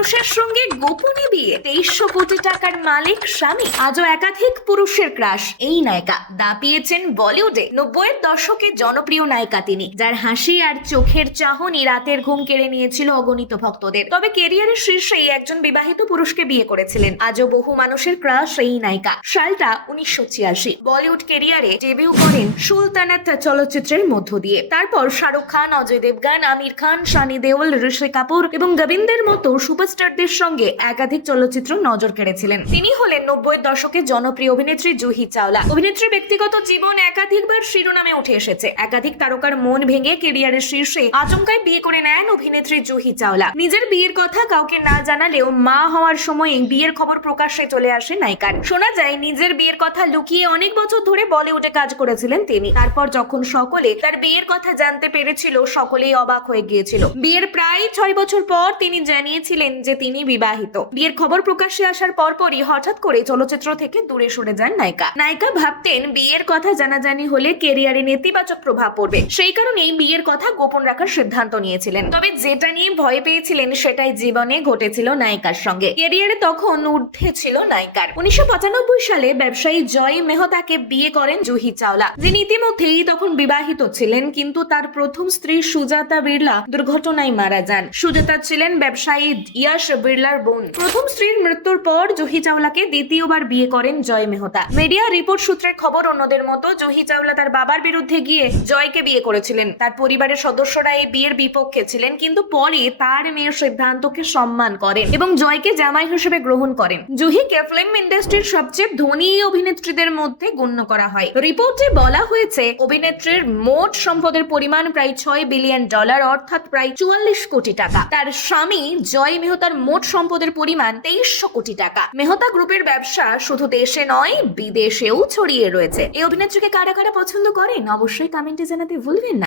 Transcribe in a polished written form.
মানুষের সঙ্গে গোপনে বিয়ে, 2300 কোটি টাকার মালিক স্বামী, আজও একাধিক পুরুষের ক্রাশ এই নায়িকা। দাপিয়েছেন বলিউডে। 90-এর দশকে জনপ্রিয় নায়িকা তিনি, যার হাসি আর চোখের চাহনি রাতের ঘুম কেড়ে নিয়েছিল অগণিত ভক্তদের। তবে কেরিয়ারের শীর্ষেই একজন বিবাহিত পুরুষকে বিয়ে করেছিলেন আজও বহু মানুষের ক্রাশ এই নায়িকা। সালটা 1986। বলিউড কেরিয়ারে ডেবিউ করেন সুলতানাত চলচ্চিত্রের মধ্য দিয়ে। তারপর শাহরুখ খান, অজয় দেবগান, আমির খান, সানি দেওল, ঋষি কাপুর এবং গোবিন্দের মতো সুপারস্টারদের সঙ্গে একাধিক চলচ্চিত্র নজর কেড়েছিলেন। তিনি হলেন 90-এর দশকের জনপ্রিয় অভিনেত্রী জুহি চাওলা। অভিনেত্রীর ব্যক্তিগত জীবন একাধিকবার শিরোনামে উঠে এসেছে। একাধিক তারকার মন ভেঙে কেরিয়ারের শীর্ষে আচমকাই বিয়ে করে নেন অভিনেত্রী জুহি চাওলা। নিজের বিয়ের কথা কাউকে না জানালেও মা হওয়ার সময় বিয়ের খবর প্রকাশ্যে চলে আসে নায়িকার। শোনা যায় নিজের বিয়ের কথা লুকিয়ে অনেক বছর ধরে বলিউডে কাজ করেছিলেন তিনি। তারপর যখন সকলে তার বিয়ের কথা জানতে পেরেছিল, সকলেই অবাক হয়ে গিয়েছিল। বিয়ের প্রায় 6 বছর পর তিনি জানিয়েছিলেন যে তিনি বিবাহিত। বিয়ের খবর প্রকাশ্যে আসার পরপরই হঠাৎ করে চলচ্চিত্র থেকে দূরে সরে যান নায়িকা ভাবতেন বিয়ের কথা জানাজানি হলে কেরিয়ারে নেতিবাচক প্রভাব পড়বে, সেই কারণেই বিয়ের কথা গোপন রাখার সিদ্ধান্ত নিয়েছিলেন। তবে যেটা নিয়ে ভয় পেয়েছিলেন সেটাই জীবনে ঘটেছিল নায়িকার সঙ্গে। কেরিয়ারে তখন ঊর্ধ্বে ছিল নায়িকার। 1995 সালে ব্যবসায়ী জয় মেহতাকে বিয়ে করেন জুহি চাওলা, যিনি ইতিমধ্যেই তখন বিবাহিত ছিলেন, কিন্তু তার প্রথম স্ত্রী সুজাতা বিড়লা দুর্ঘটনায় মারা যান। সুজাতা ছিলেন ব্যবসায়ী ইয়াশ বিড়লার বোন। প্রথম স্ত্রীর মৃত্যুর পর জুহি চাওলাকে দ্বিতীয়বার বিয়ে করেন জয় মেহতা। মিডিয়া রিপোর্ট সূত্রের খবর, অন্যদের মতো জুহি চাওলা তার বাবার বিরুদ্ধে গিয়ে জয়কে বিয়ে করেছিলেন। তার পরিবারের সদস্যরা এই বিয়ের বিপক্ষে ছিলেন, কিন্তু পরে তার মেয়ের সিদ্ধান্তকে সম্মান করেন এবং জয়কে জামাই হিসেবে গ্রহণ করেন। জুহিকে ফিল্ম ইন্ডাস্ট্রির সবচেয়ে ধনী অভিনেত্রীদের মধ্যে গণ্য করা হয়। রিপোর্টে বলা হয়েছে অভিনেত্রীর মোট সম্পদের পরিমাণ প্রায় $6 বিলিয়ন, অর্থাৎ প্রায় 44 কোটি টাকা। তার স্বামী জয় মেহতার মোট সম্পদের পরিমাণ 2300 কোটি টাকা। মেহতা গ্রুপের ব্যবসা শুধু দেশে নয়, বিদেশেও ছড়িয়ে রয়েছে। এই অভিনেত্রীকে কারা কারা পছন্দ করেন অবশ্যই কমেন্টে জানাতে ভুলবেন না।